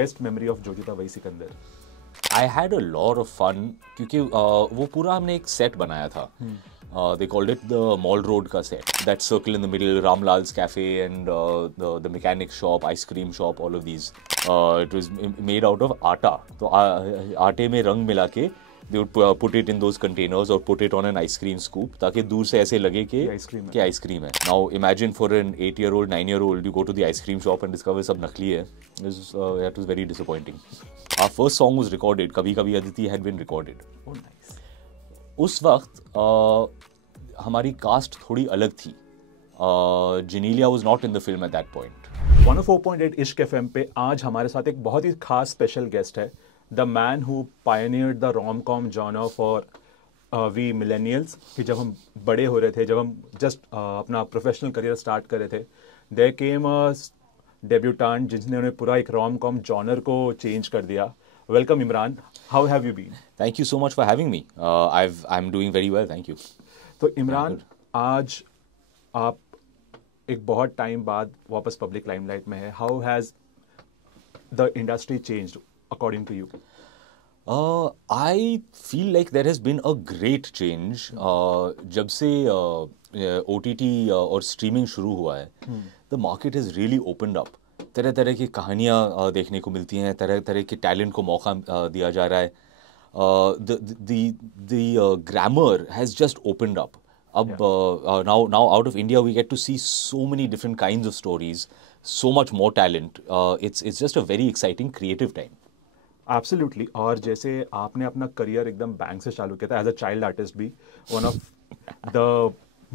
Best memory of जोजिता वही Sikandar. I had a lot of fun क्योंकि वो पूरा हमने एक सेट बनाया था. They called it the Mall Road का set. That circle in the middle, Ramlal's cafe and the mechanic shop, ice cream shop, all of these. It was made out of आटा. तो आटे में रंग मिला के they would put it in those containers or put it on an ice cream scoop ताकि दूर से ऐसे लगे कि आइसक्रीम है. Now imagine for an 8-year-old, 9-year-old, you go to the ice cream shop and discover सब नकली है. That was very disappointing. Our first song was recorded. Kabhi Kabhi Aditi had been recorded. Oh, nice. उस वक्त हमारी cast थोड़ी अलग थी. Genelia was not in the film at that point. 104.8 इश्क एफएम पे आज हमारे साथ एक बहुत ही खास स्पेशल गेस्ट है, the man who pioneered the rom com genre for we millennials. कि जब हम बड़े हो रहे थे, जब हम जस्ट अपना प्रोफेशनल करियर स्टार्ट कर रहे थे, देयर केम अ डेब्यूटेंट जिसने पूरा एक रोम कॉम जॉनर को चेंज कर दिया. Welcome Imran, how have you been? Thank you so much for having me. I'm doing very well, thank you. तो इमरान, आज आप एक बहुत टाइम बाद वापस पब्लिक लाइमलाइट में है. How has the industry changed according to you? I feel like there has been a great change. जब से OTT और स्ट्रीमिंग शुरू हुआ है, the market has really opened up. तरह तरह की कहानियाँ देखने को मिलती हैं, तरह तरह के टैलेंट को मौका दिया जा रहा है. The grammar has just opened up. अब now out of India we get to see so many different kinds of stories, so much more talent. It's just a very exciting creative time. Absolutely. और जैसे आपने अपना career एकदम bank से चालू किया था एज अ चाइल्ड आर्टिस्ट भी, one of the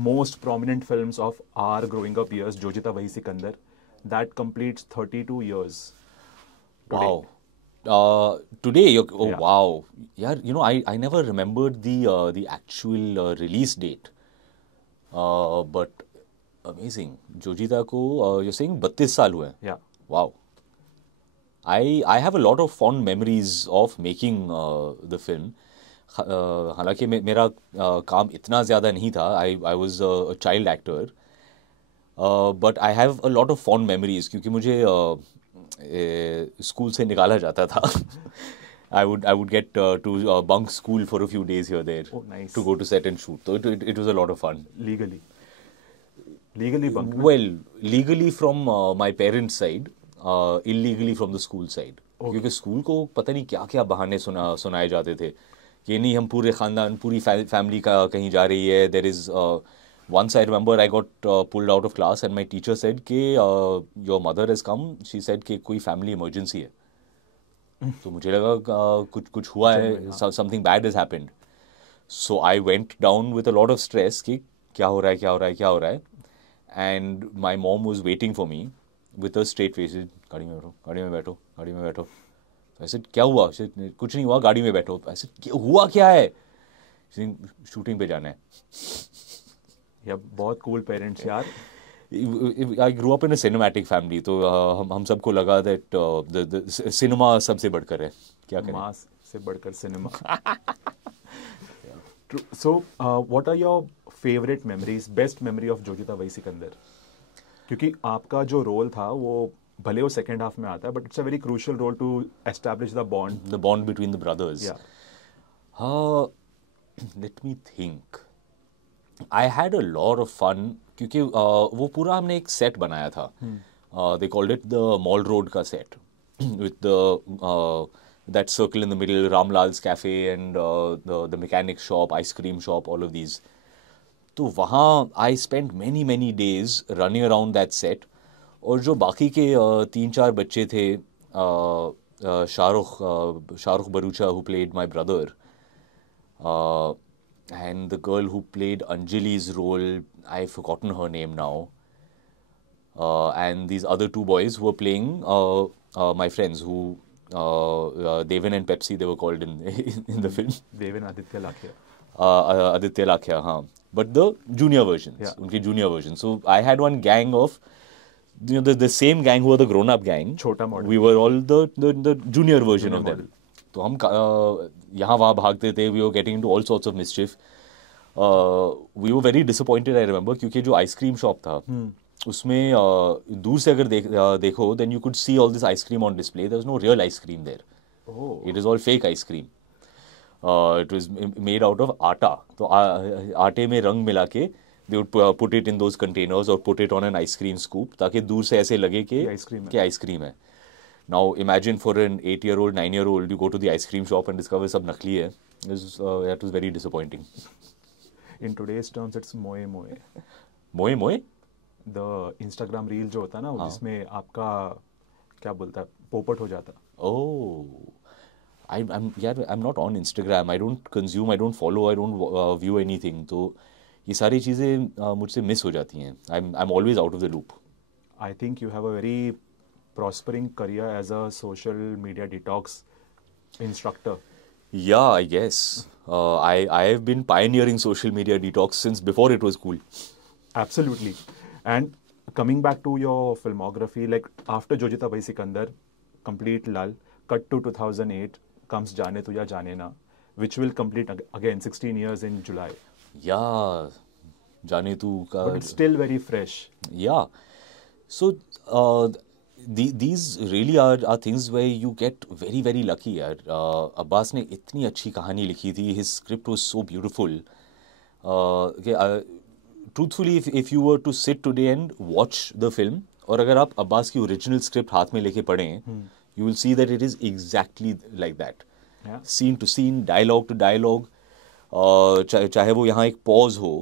most prominent films of our growing up years, जोजिता वही Sikandar, that completes 32 years. Wow. Today, Yeah. wow. Yeah, you know, I never remembered the actual release date. But amazing. Jojita को you're saying 32 साल हुए हैं. Yeah. Wow. I have a lot of fond memories of making the film. हालांकि मेरा काम इतना ज़्यादा नहीं था. I was a child actor. But I have a lot of fond memories क्योंकि मुझे स्कूल से निकाला जाता था. I would get to bunk school for a few days here there. Oh, nice. To go to set and shoot. So it was a lot of fun. Legally bunk? Well, legally from my parents' side, illegally from the school side. क्योंकि school को पता नहीं क्या क्या बहाने सुनाए जाते थे कि नहीं हम पूरे खानदान पूरी फैमिली का कहीं जा रही है. There is once I remember I got pulled out of class and my teacher said कि your mother has come. She said कि कोई family emergency है. तो मुझे लगा कुछ हुआ है, something bad has happened. So I went down with a lot of stress कि क्या हो रहा है. And my mom was waiting for me with a straight face. गाड़ी में बैठो. I said क्या हुआ? She said, कुछ नहीं हुआ, गाड़ी में बैठो. I said हुआ क्या है? She said, शूटिंग पे जाना है. या बहुत कूल पेरेंट्स यार. I grew up in a cinematic family, तो हम सबको लगा that the cinema सबसे बढ़कर है. क्या करें? मास से बढ़कर cinema. So what are your favorite memories, best memory of जोजिता वही सिकंदर? क्योंकि आपका जो रोल था वो भले वो सेकेंड हाफ में आता है, but it's a very crucial role to establish the bond between the brothers. Yeah. Let me think. I had a lot of fun क्योंकि वो पूरा हमने एक सेट बनाया था. They called it the Mall Road का set with that circle in the middle, Ramlal's cafe and the mechanic shop, ice cream shop, all of these. तो वहाँ I spent many days running around that set. और जो बाकी के 3-4 बच्चे थे, Shahrukh Bharucha who played my brother, and the girl who played Anjali's role, I've forgotten her name now, and these other 2 boys who were playing my friends who Devin and Pepsi they were called in the film. Devin Aditya Lakhia. Aditya Lakhia, हाँ. But the junior versions, Yeah. उनकी junior versions. So I had one gang of, you know, the same gang who were the grown-up gang. छोटा model. We were all the junior version of them. तो हम यहाँ वहाँ भागते थे. We were getting into all sorts of mischief. We were very disappointed, I remember, क्योंकि जो ice cream shop था, उसमें दूर से अगर देखो then you could see all this ice cream on display, there was no real ice cream there, it is all fake ice cream. It was made out of atta. तो आटे में रंग मिला के they would put it in those containers और put it on an ice cream scoop, ताकि दूर से ऐसे लगे कि आइसक्रीम है. Now imagine for an 8-year-old 9-year-old you go to the ice cream shop and discover सब नकली है. That was very disappointing. In today's terms, it's moe moe. मोए मोए The Instagram reel जो होता है ना, जिसमें आपका क्या बोलता है, पोपट हो जाता. Oh, I'm not on Instagram. I don't consume, I don't follow, I don't view anything. तो ये सारी चीज़ें मुझसे मिस हो जाती हैं. I'm always out of the loop. I think you have a very prospering career as a social media detox instructor. Yeah, I guess. I have been pioneering social media detox since before it was cool. Absolutely. And coming back to your filmography, like after Jo Jeeta Bhai Sikandar, complete lull, cut to 2008, comes Jaane Tu Ya Jaane Na, which will complete again 16 years in July. Yeah, जाने तू का. But it's still very fresh. Yeah. So these really are things where you get very very lucky यार. अब्बास ने इतनी अच्छी कहानी लिखी थी. His script was so beautiful. Truthfully, if you were to sit today and watch the film, और अगर आप अब्बास की ओरिजिनल स्क्रिप्ट हाथ में लेके पढ़ें, you will see that it is exactly like that. Yeah. Scene to scene, dialogue to dialogue. चाहे वो यहाँ एक pause हो,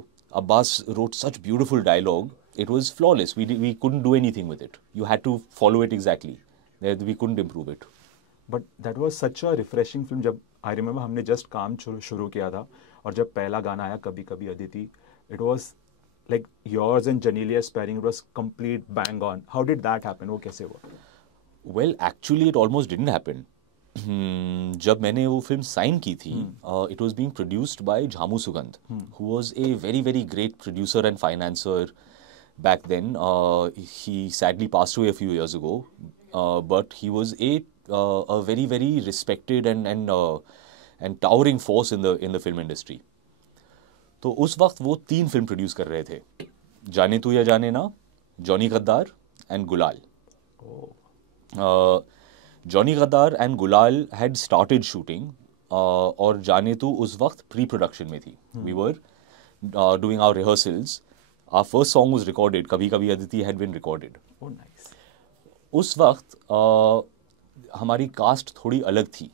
Abbas wrote such beautiful dialogue. It was flawless. We couldn't do anything with it. You had to follow it exactly. We couldn't improve it. But that was such a refreshing film. जब I remember हमने just काम शुरू किया था, और जब पहला गाना आया कभी कभी Aditi, it was like yours and Janelia's pairing, it was complete bang on. How did that happen? वो कैसे हुआ? Well, actually it almost didn't happen. जब मैंने वो फिल्म साइन की थी, it was being produced by Jhamu Sugandh, who was a very very great producer and financer back then. He sadly passed away a few years ago, but he was a very very respected and towering force in the film industry. तो उस वक्त वो 3 film produce कर रहे थे, जाने तू या जाने ना, जॉनी गद्दार एंड गुलाल. जॉनी गद्दार एंड गुलाल हैड स्टार्टेड शूटिंग, और जाने तू उस वक्त प्री प्रोडक्शन में थी. We were doing our rehearsals. Our first song was recorded, कभी कभी Aditi had been recorded. Oh, nice. उस वक्त हमारी कास्ट थोड़ी अलग थी.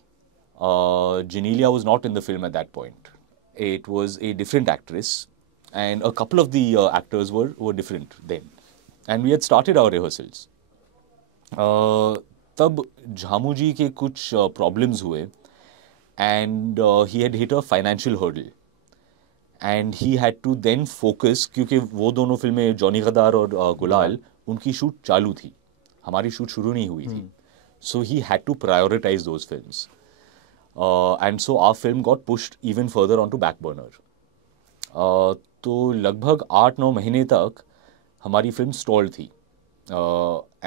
Janelia was not in the film at that point. It was a different actress, and a couple of the actors were different then. And we had started our rehearsals. तब झामू जी के कुछ problems हुए, and he had hit a financial hurdle. And he had to then focus, क्योंकि वो दोनों फिल्में Johnny गद्दार और गुलाल उनकी शूट चालू थी, हमारी शूट शुरू नहीं हुई थी. So he had to prioritize those films. And so our film got pushed even further onto back burner. तो लगभग 8-9 महीने तक हमारी फिल्म stalled थी,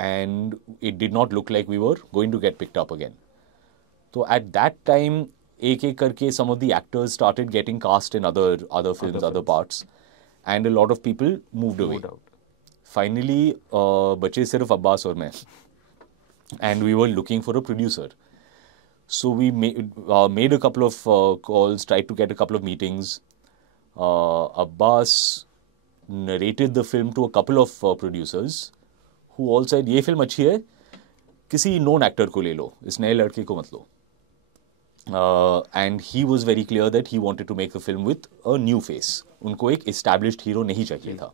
and it did not look like we were going to get picked up again. तो at that time एक एक करके some of the actors started getting cast in other films, other parts, and a lot of people moved away. Finally बचे सिर्फ अब्बास और मैं, and we were looking for a producer. So we made a couple of calls, tried to get a couple of meetings. Abbas narrated the film to a couple of producers who all said, ये film अच्छी है, किसी known actor को ले लो, इस नए लड़के को मत लो. And he was very clear that he wanted to make the film with a new face. उनको एक established hero नहीं चाहिए था.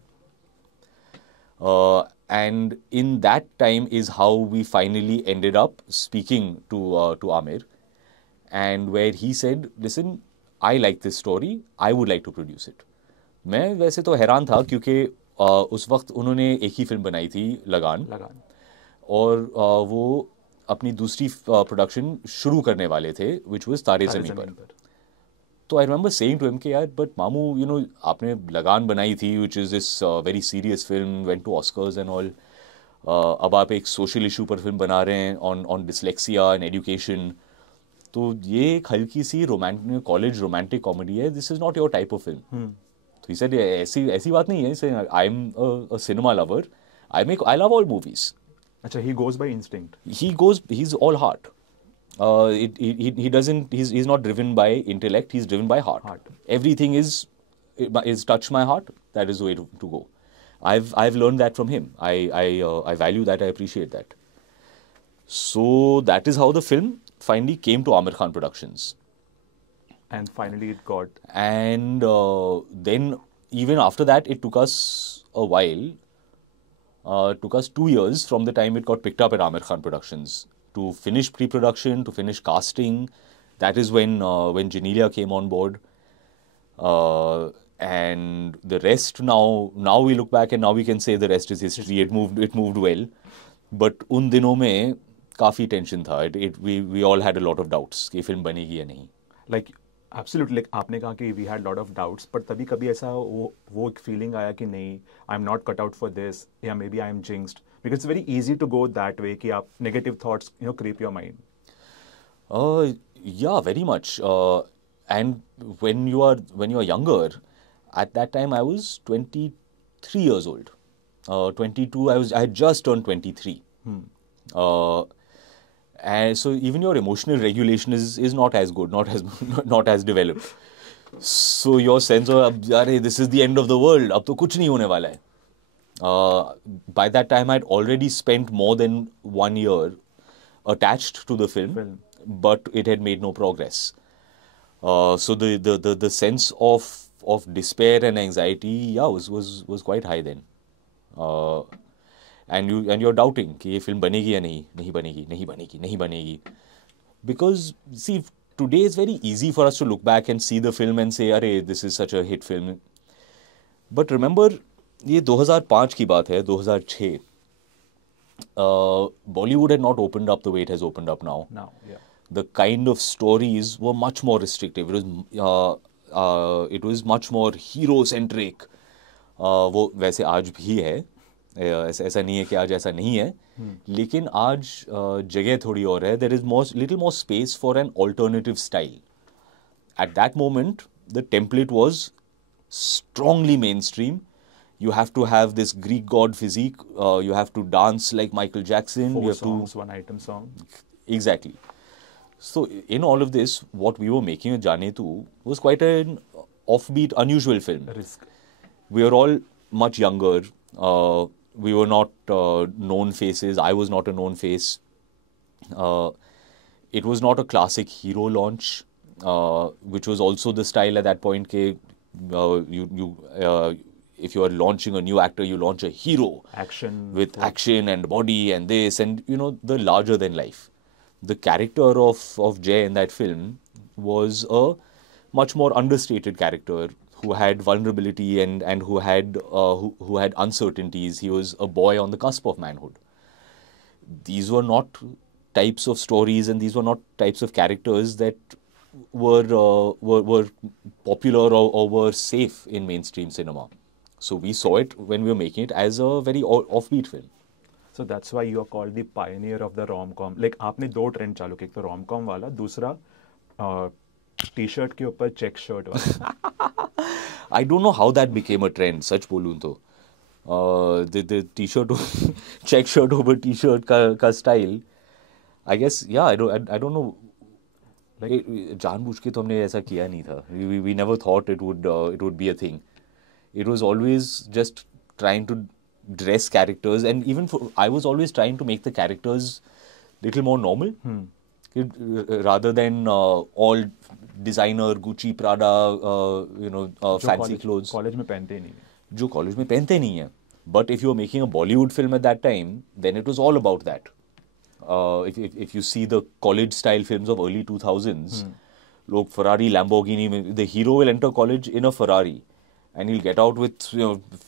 And in that time is how we finally ended up speaking to Amir, and where he said, listen, I like this story, I would like to produce it. मैं वैसे तो हैरान था, क्योंकि उस वक्त उन्होंने एक ही फिल्म बनाई थी, लगान, और वो अपनी दूसरी प्रोडक्शन शुरू करने वाले थे, which was तारे ज़मीं पर. तो I remember saying to him कि यार, बट मामू, यू नो, आपने लगान बनाई थी, which is this very serious film, went to Oscars and all. अब आप एक सोशल इशू पर फिल्म बना रहे हैं ऑन डिसलेक्सिया एंड एजुकेशन. तो ये एक हल्की सी कॉलेज रोमांटिक कॉमेडी है, this is not your type of film. तो ही सेड ऐसी बात नहीं है, I am a cinema lover, I love all movies. अच्छा, he goes by instinct. He's all heart. He doesn't, he's not driven by intellect, he's driven by heart. Heart. Everything is touch my heart, that is the way to go. I've learned that from him. I value that, I appreciate that. So that is how the film finally came to Amir Khan Productions. And finally it got... And then even after that, it took us a while. Took us 2 years from the time it got picked up at Amir Khan Productions to finish pre-production, to finish casting. That is when Genelia came on board. And the rest now we look back and now we can say the rest is history. It moved well. But उन दिनों में काफी tension था. We all had a lot of doubts कि film बनेगी या नहीं. Like, absolutely, like आपने कहा कि we had lot of doubts, but तभी कभी ऐसा वो एक feeling आया कि नहीं, I'm not cut out for this, या maybe I'm jinxed, because it's very easy to go that way कि आप negative thoughts creep your mind. Yeah, very much. And when you are younger, at that time I was 23 years old. 22, I had just turned 23. And so even your emotional regulation is not as good, not as developed. So your sense of, this is the end of the world, अब तो कुछ नहीं होने वाला है. By that time, I'd already spent more than 1 year attached to the film, but it had made no progress. So the sense of despair and anxiety, was quite high then. And you're doubting कि ये film बनेगी या नहीं बनेगी. Because see, today it's very easy for us to look back and see the film and say, अरे this is such a hit film. But remember, ये 2005 की बात है, 2006. Bollywood had not opened up the way it has opened up now. Now, yeah. The kind of stories were much more restrictive. It was much more hero-centric. वो वैसे आज भी है. ऐसा नहीं है कि आज ऐसा नहीं है. लेकिन आज जगह थोड़ी और है. There is little more space for an alternative style. At that moment, the template was strongly mainstream. You have to have this Greek god physique. You have to dance like Michael Jackson. 4 you have songs, 1 item song. Exactly. So in all of this, what we were making with Jaane Tu was quite an offbeat, unusual film. Risk. We were all much younger. We were not known faces. I was not a known face. It was not a classic hero launch, which was also the style at that point. If you are launching a new actor, you launch a hero. Action. With action and body and this and, the larger than life. The character of Jay in that film was a much more understated character who had vulnerability and who had uncertainties. He was a boy on the cusp of manhood. These were not types of stories and these were not types of characters that were popular or were safe in mainstream cinema. So we saw it when we were making it as a very offbeat film. So that's why you are called the pioneer of the rom-com. Like आपने 2 trend चालू किए, एक तो rom-com वाला, दूसरा T-shirt के ऊपर check shirt वाला. I don't know how that became a trend, सच बोलूं तो. The t-shirt check shirt over t-shirt का style, I guess, yeah, I don't know. Like जानबूझ के तो हमने ऐसा किया नहीं था. We never thought it would be a thing. It was always just trying to dress characters, and even I was always trying to make the characters little more normal, rather than all designer Gucci, Prada, fancy clothes. College में पहनते ही नहीं है. जो college में पहनते नहीं है. But if you were making a Bollywood film at that time, then it was all about that. If you see the college style films of early 2000s, लोग Ferrari, Lamborghini, the hero will enter college in a Ferrari. And he'll get out with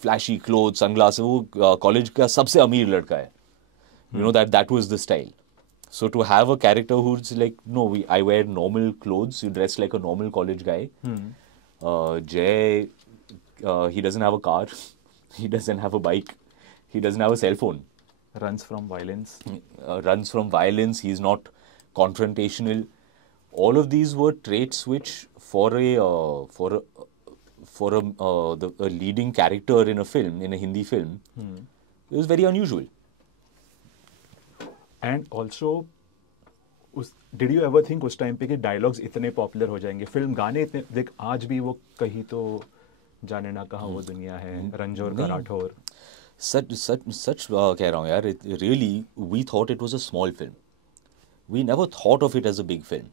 flashy clothes, sunglasses. वो college का सबसे अमीर लड़का है. That was the style. So to have a character who's like, no, I wear normal clothes. You dress like a normal college guy. Jay, he doesn't have a car. He doesn't have a bike. He doesn't have a cell phone. Runs from violence. He's not confrontational. All of these were traits which for a leading character in a film, in a Hindi film, It was very unusual. And also उस did you ever think उस time पे कि dialogues इतने popular हो जाएंगे, film गाने इतने, देख आज भी वो कहीं तो जाने ना कहाँ वो दुनिया है, रंजोर का नहीं। राठौर. सच कह रहा हूँ यार. Really, we thought it was a small film. We never thought of it as a big film.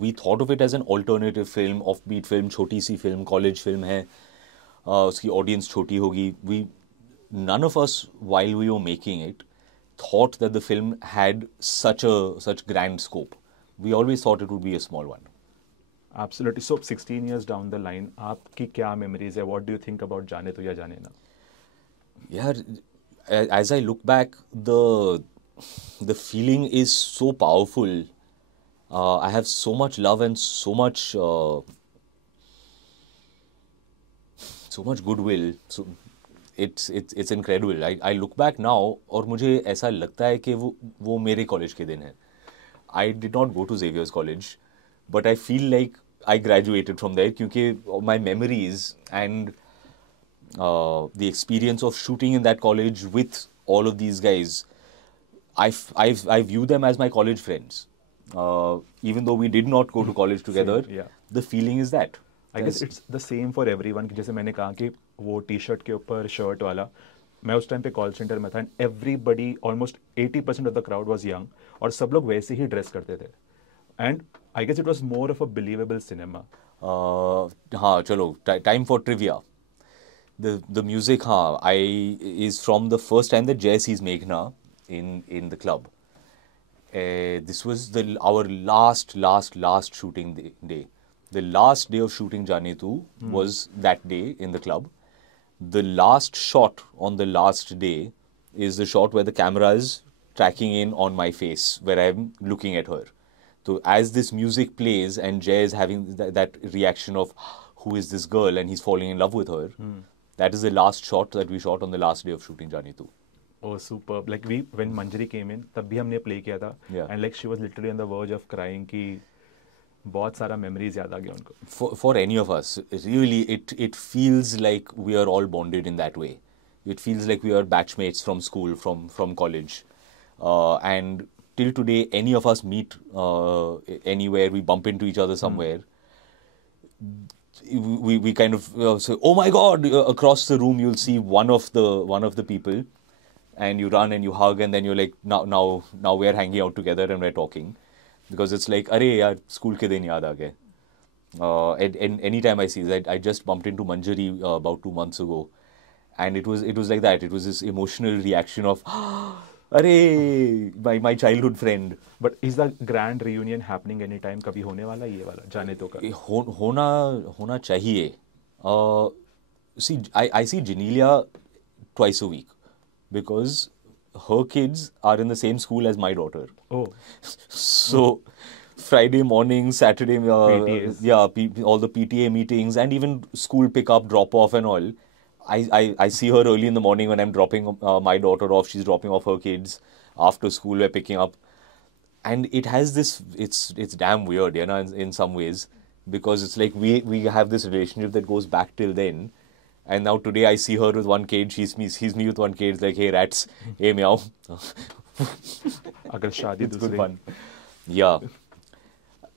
We thought of it as an alternative film, offbeat film, छोटी सी film, college film है. उसकी audience छोटी होगी. None of us, while we were making it, thought that the film had such grand scope. We always thought it would be a small one. Absolutely. So 16 years down the line, आपकी क्या memories है? What do you think about जाने तो या जाने ना? यार, as I look back, the feeling is so powerful. I have so much love and so much goodwill. So it's incredible. I look back now और मुझे ऐसा लगता है कि वो मेरे कॉलेज के दिन है. I did not go to Xavier's College, but I feel like I graduated from there क्योंकि my memories and the experience of shooting in that college with all of these guys, I view them as my college friends. Even though we did not go to college together, Same, yeah. the feeling is that. I guess it's the same for everyone. जैसे मैंने कहा कि वो T shirt के ऊपर shirt वाला, मैं उस टाइम पे कॉल सेंटर में था and everybody almost 80% of the crowd was young और सब लोग वैसे ही ड्रेस करते थे and I guess it was more of a believable cinema. हाँ, चलो, time for trivia. The music, is from the first time that Jay sees Meghna in the club. This was our last shooting day. The last day of shooting Jaane Tu was that day in the club. The last shot on the last day is the shot where the camera is tracking in on my face, where I'm looking at her. So as this music plays and Jay is having that reaction of who is this girl and he's falling in love with her, that is the last shot that we shot on the last day of shooting Jaane Tu. Oh, superb. Like when Manjari came in, तब भी हमने play किया था. Yeah. And like she was literally on the verge of crying कि बहुत सारा memories याद आ गया उनको. For any of us, really, it feels like we are all bonded in that way. It feels like we are batchmates from school, from college, and till today, any of us meet anywhere, we bump into each other somewhere. We kind of say, "Oh my God!" Across the room, you'll see one of the people, and you run and you hug, and then you're like, "Now we're hanging out together and we're talking." Because it's like, अरे यार, school के दिन याद आ गए. And anytime I see that, I just bumped into Manjari about 2 months ago, and it was like that. It was this emotional reaction of, अरे, my childhood friend. But is the grand reunion happening anytime? कभी होने वाला ये वाला जाने तो का? होना चाहिए. See, I see Genelia twice a week because her kids are in the same school as my daughter. Oh. So Friday morning, Saturday, PTAs. all the PTA meetings and even school pickup, drop off and all. I see her early in the morning when I'm dropping my daughter off. She's dropping off her kids. After school, we're picking up. And it has this, it's damn weird, you know, in some ways. Because it's like we have this relationship that goes back till then. And now today I see her with one kid, he's me with one kid. It's like, hey rats, hey meow. अगर शादी It's good दूसरे fun. Yeah.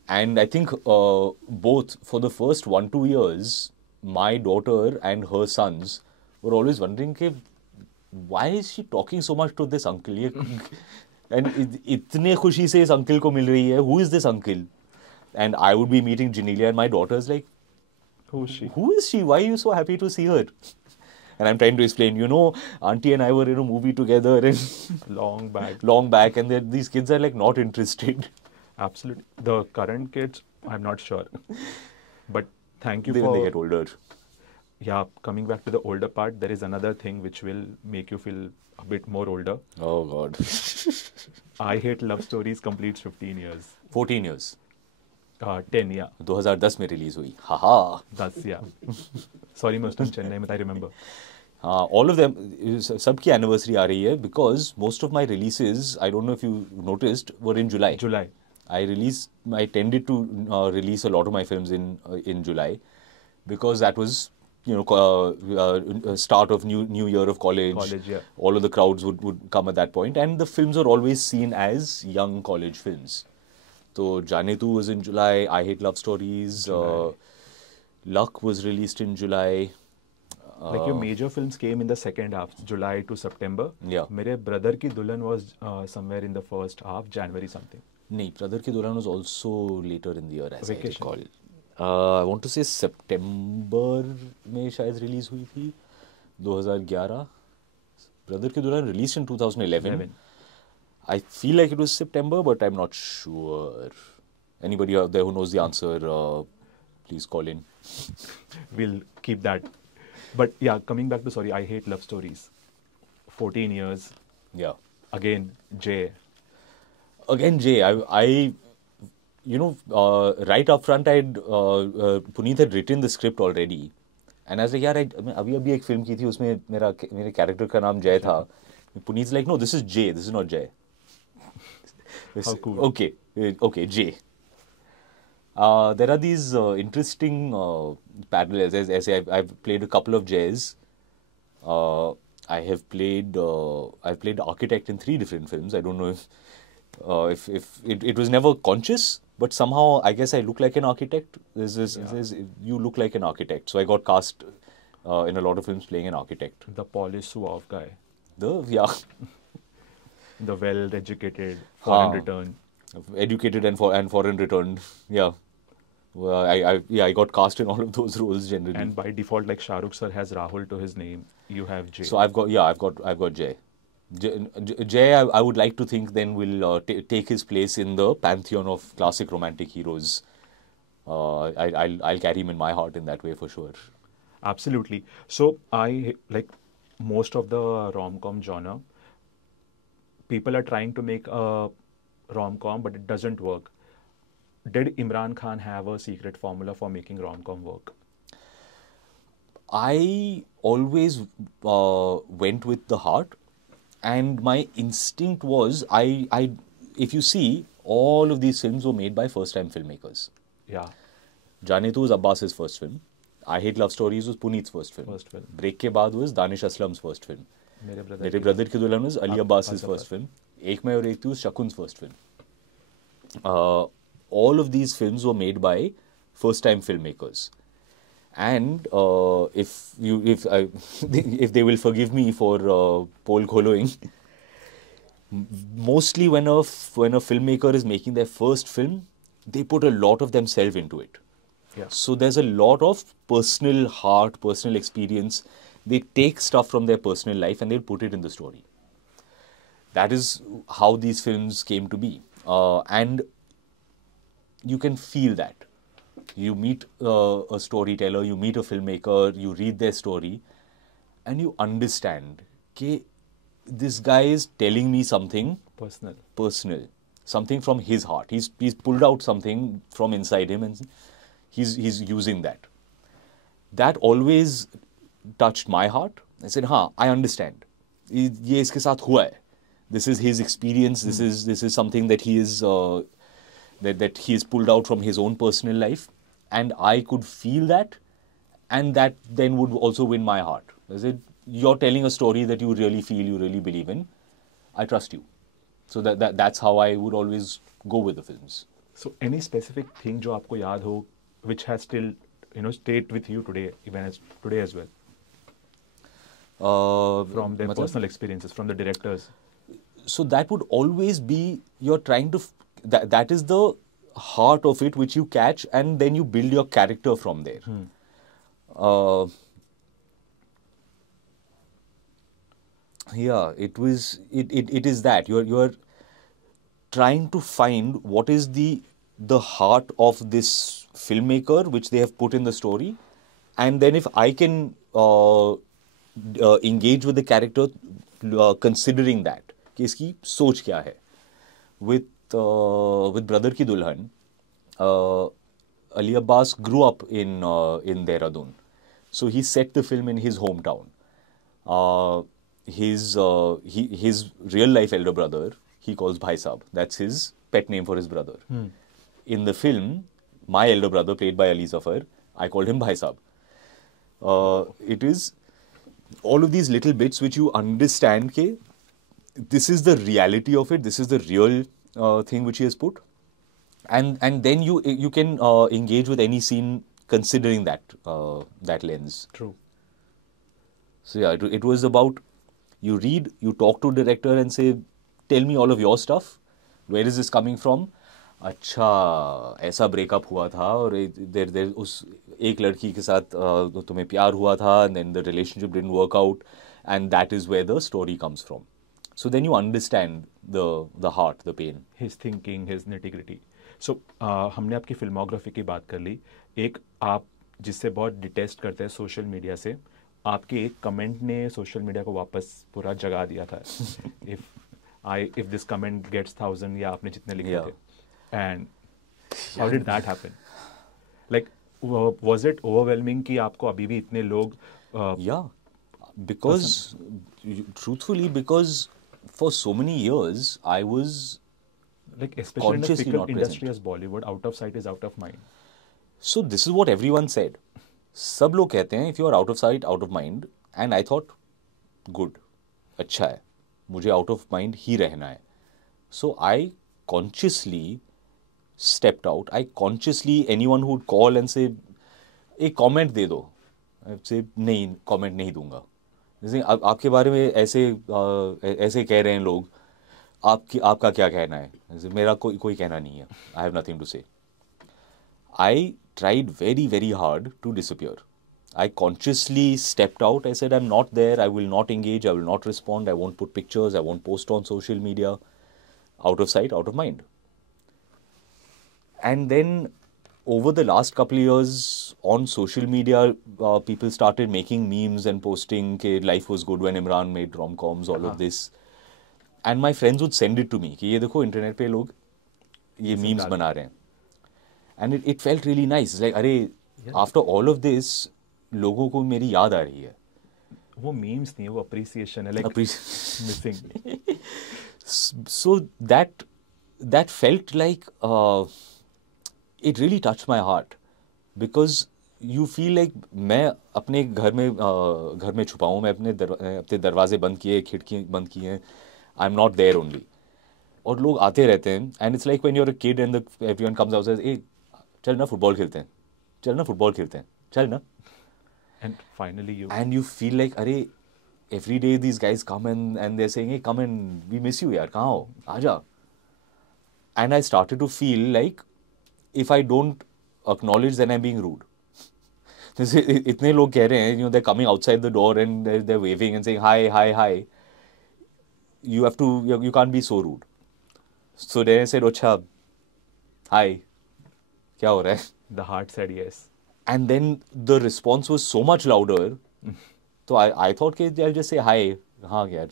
And I think both, for the first 1-2 years, my daughter and her sons were always wondering, why is she talking so much to this uncle? And itne khushi se is uncle ko mil rahi hai. Who is this uncle? And I would be meeting Genelia and my daughter's like, who is she? who is she? Why are you so happy to see her? And I'm trying to explain, auntie and I were in a movie together and Long back. long back, and these kids are like not interested. Absolutely. The current kids, I'm not sure. But thank you When for... they get older. Yeah, coming back to the older part, there is another thing which will make you feel a bit more older. Oh God. I Hate Love Stories completes 15 years. 14 years. 10, yeah. 2010 में release हुई. Haha. 10, yeah. Sorry, मैं उस time Chennai में था, I remember. All of them, सबकी anniversary आ रही है because most of my releases, I don't know if you noticed, were in July. July. I tended to release a lot of my films in July because that was start of new year of college. College, yeah. All of the crowds would come at that point, and the films are always seen as young college films. So Jaane Tu was in July. I Hate Love Stories. July. Luck was released in July. Like your major films came in the second half, July to September. Yeah. मेरे brother की दुल्हन was somewhere in the first half, January something. नहीं, Brother Ki Dulhan was also later in the year, as I Vacation. recall. I want to say September में शायद release हुई थी 2011. Brother Ki Dulhan released in 2011. 11. I feel like it was September, but I'm not sure. Anybody out there who knows the answer, please call in. We'll keep that. But yeah, coming back to I Hate Love Stories. 14 years. Yeah. Again, Jay. Again, Jay, I right up front, Puneet had written the script already. And I was like, यार, अभी एक film की थी, उसमें मेरे character का नाम जय था. Puneet's like, no, this is Jay, this is not Jay. How cool. Okay, Jay. There are these interesting parallels. As I've played a couple of Jays. I've played architect in 3 different films. I don't know if it was never conscious, but somehow I guess I look like an architect. You look like an architect. So I got cast in a lot of films playing an architect. The polished suave guy. The well-educated, foreign return. Educated and foreign returned. Yeah. Well, I got cast in all of those roles generally. And by default, like Shah Rukh sir has Rahul to his name, you have Jay. So I've got Jay. Jay, I would like to think then will take his place in the pantheon of classic romantic heroes. I'll carry him in my heart in that way for sure. Absolutely. So I like most of the rom-com genre. People are trying to make a rom-com, but it doesn't work. Did Imran Khan have a secret formula for making rom-com work? I always went with the heart, and my instinct was if you see, all of these films were made by first-time filmmakers. Yeah. Jaane Tu was Abbas's first film. I Hate Love Stories was Puneet's first film. Break Ke Baad was Danish Aslam's first film. Mere Brother Ki Dulhan was Ali Abbas's first film. Ek Main Aur Ek Tu was Shakun's first film. All of these films were made by first-time filmmakers. And if they will forgive me for poll kholoing, mostly when a filmmaker is making their first film, they put a lot of themselves into it. Yeah. So there's a lot of personal heart, personal experience. They take stuff from their personal life and they'll put it in the story. That is how these films came to be. And you can feel that. You meet a storyteller, you meet a filmmaker, you read their story, and you understand that this guy is telling me something personal, something from his heart. He's pulled out something from inside him and he's using that. That always touched my heart. I said, I understand. ये इसके साथ हुआ है. This is his experience. This is something that he is that he has pulled out from his own personal life, and I could feel that, and that then would also win my heart. I said, you're telling a story that you really feel, you really believe in. I trust you. So that's how I would always go with the films. So any specific thing जो आपको याद हो, which has still stayed with you today, even as today as well, from their personal experiences, from the directors? So that would always be, you're trying to, that is the heart of it which you catch, and then you build your character from there. Yeah, it is that you're trying to find what is the heart of this filmmaker which they have put in the story, and then if I can engage with the character considering that कि इसकी सोच क्या है. With Brother Ki Dulhan, Ali Abbas grew up in Dehradun, so he set the film in his hometown. His real life elder brother he calls Bhai Sahab. That's his pet name for his brother. In the film, my elder brother, played by Ali Zafar, I called him Bhai Sahab. It is all of these little bits which you understand ke this is the reality of it, this is the real thing which he has put, and then you can engage with any scene considering that lens. True. So yeah, it was about you read, you talk to director and say, tell me all of your stuff. Where is this coming from? अच्छा ऐसा breakup हुआ था और देर उस एक लड़की के साथ तुम्हें प्यार हुआ था, and then the relationship didn't work out, and that is where the story comes from. So then you understand the heart, the pain. His thinking, his nitty-gritty. So हमने आपकी फिल्मोग्राफी की बात कर ली. एक आप जिससे बहुत डिटेस्ट करते हैं सोशल मीडिया से, आपके एक कमेंट ने सोशल मीडिया को वापस पूरा जगा दिया था. if this comment gets 1,000 या आपने जितने लिखे थे. And how did that happen? Like, was it overwhelming कि आपको अभी भी इतने लोग Yeah, because truthfully, because for so many years I was like, especially in the consciously fickle not industry present. as Bollywood, out of sight is out of mind. So this is what everyone said. सब लोग कहते हैं if you are out of sight, out of mind, and I thought, good, अच्छा है, मुझे out of mind ही रहना है. So I consciously stepped out. I consciously, anyone who would call and say, एक comment दे दो, I would say नहीं, comment नहीं दूंगा. जैसे आपके बारे में ऐसे ऐसे कह रहे हैं लोग, आपका क्या कहना है? जैसे मेरा कोई कहना नहीं है. I have nothing to say. I tried very, very hard to disappear. I consciously stepped out. I said, I'm not there. I will not engage. I will not respond. I won't put pictures. I won't post on social media. Out of sight, out of mind. And then over the last couple of years on social media, people started making memes and posting that life was good when Imran made rom-coms, all of this. And my friends would send it to me. कि ये देखो internet पे लोग ये memes बना रहे हैं. And it felt really nice. It's like, अरे, after all of this, लोगों को मेरी याद आ रही है. वो memes नहीं है, वो appreciation है, like missing. So that felt like it really touched my heart, because you feel like मैं अपने घर में छुपा हूँ, मैं अपने दरवाजे बंद किए, खिड़की बंद किए हैं. I'm not there only. और लोग आते रहते हैं, and it's like when you're a kid and everyone comes out and says, hey, चल ना फुटबॉल खेलते हैं, चल ना फुटबॉल खेलते हैं, चल ना. And finally you feel like, अरे, every day these guys come and they're saying, hey, come and we miss you यार, कहाँ हो, आजा. And I started to feel like if I don't acknowledge, then I'm being rude. जैसे इतने लोग कह रहे हैं, you know, they're coming outside the door and they're waving and saying hi, hi, hi. You can't be so rude. So then I said, अच्छा, hi, क्या हो रहा है? the heart said yes. And then the response was so much louder. So I thought I'll just say hi. हाँ यार.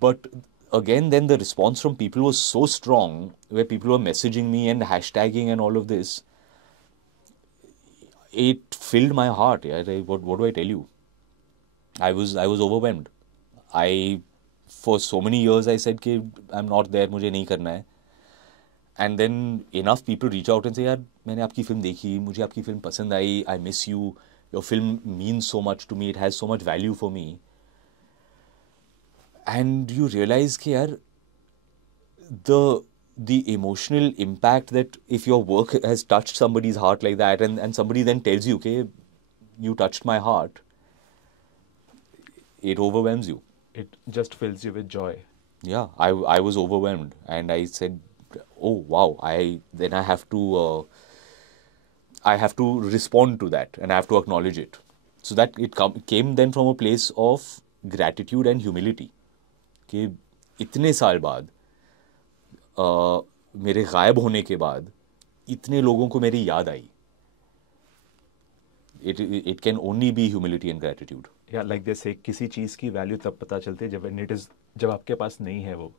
But again, then the response from people was so strong, where people were messaging me and hashtagging and all of this. It filled my heart. Yeah. What do I tell you? I was overwhelmed. For so many years I said कि I'm not there, मुझे नहीं करना है. And then enough people reach out and say, यार मैंने आपकी film देखी, मुझे आपकी फिल्म पसंद आई, I miss you, your film means so much to me, it has so much value for me. And you realize कि यार the emotional impact, that if your work has touched somebody's heart like that, and somebody then tells you, okay, you touched my heart, it overwhelms you. It just fills you with joy. Yeah, I was overwhelmed, and I said, oh wow, I have to respond to that, and I have to acknowledge it. So that it came then from a place of gratitude and humility. कि इतने साल बाद मेरे गायब होने के बाद इतने लोगों को मेरी याद आई. It can only be humility and gratitude. Yeah, like they say, किसी चीज की वैल्यू तब पता चलती है जब आपके पास नहीं है वो.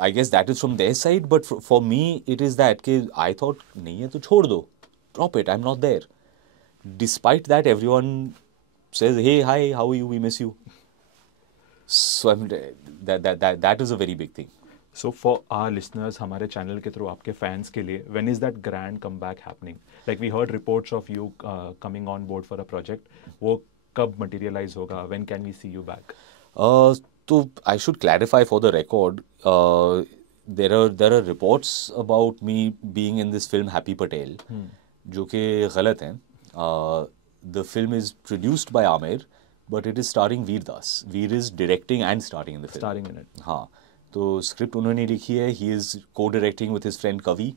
I guess that is from their side, but for me it is that कि I thought नहीं है तो छोड़ दो, drop it, I'm not there. Despite that, everyone says, hey, hi, how are you, we miss you. So that is a very big thing. So for our listeners, हमारे channel के through आपके fans के लिए, when is that grand comeback happening? Like we heard reports of you coming on board for a project. वो कब materialize होगा? When can we see you back? तो I should clarify for the record. There are reports about me being in this film Happy Patel, जो कि गलत हैं. The film is produced by Aamir, but it is starring Veer Das. Veer is directing and starring in the film. Starring in it. हाँ, तो script उन्होंने लिखी है. He is co-directing with his friend Kavi,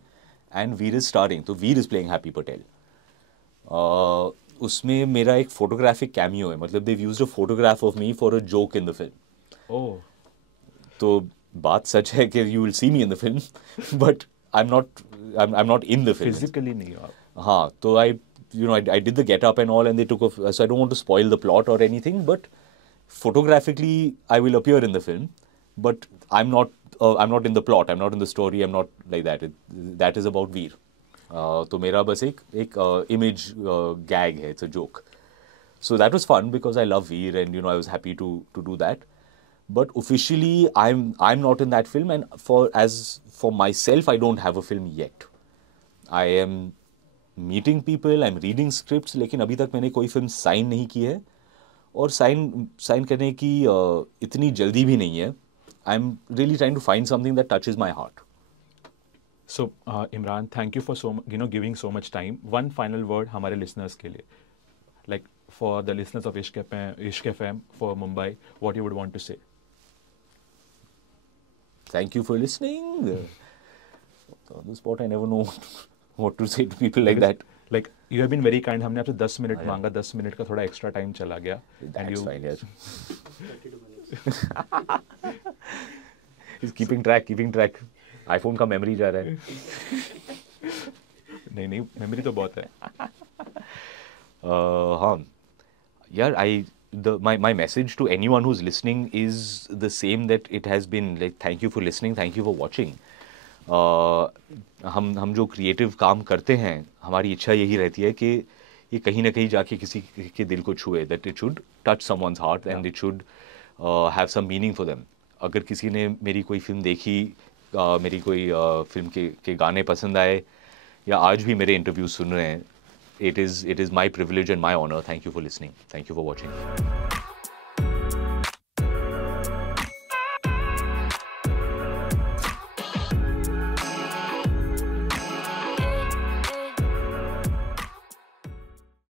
and Veer is starring. तो Veer is playing Happy Patel. उसमें मेरा एक photographic cameo है. मतलब they've used a photograph of me for a joke in the film. Oh. तो बात सच है कि you will see me in the film, but I'm not in the film. Physically नहीं हो आप. हाँ, तो I did the get up and all, and they took off. So I don't want to spoil the plot or anything, but photographically I will appear in the film, but I'm not in the plot. I'm not in the story. I'm not like that. That is about Veer. तो मेरा बस एक image gag है. It's a joke. So that was fun because I love Veer, and I was happy to do that. But officially, I'm not in that film, and for myself, I don't have a film yet. I am meeting people, I'm reading scripts, लेकिन अभी तक मैंने कोई film sign नहीं की है, और sign करने की इतनी जल्दी भी नहीं है. I'm really trying to find something that touches my heart. So Imran, thank you for giving so much time. One final word हमारे listeners के लिए, like for the listeners of Ishq FM for Mumbai, what you would want to say? Thank you for listening. On the spot, I never know what to say to people like that. Like you have been very kind. हमने आपसे 10 minute मांगा, 10 minute का थोड़ा extra time चला गया. That's fine, yes. He's keeping track. iPhone का memory जा रहा है. नहीं मेमोरी तो बहुत है. हाँ यार, my message to anyone who's listening is the same that it has been. Like, thank you for listening, thank you for watching. हम जो क्रिएटिव काम करते हैं, हमारी इच्छा यही रहती है कि ये कहीं ना कहीं जाके किसी के दिल को छुए, that it should touch someone's heart and it should have some meaning for them. अगर किसी ने मेरी कोई फिल्म देखी, मेरी कोई फिल्म के गाने पसंद आए, या आज भी मेरे इंटरव्यू सुन रहे हैं, it is my privilege and my honor. Thank you for listening. Thank you for watching.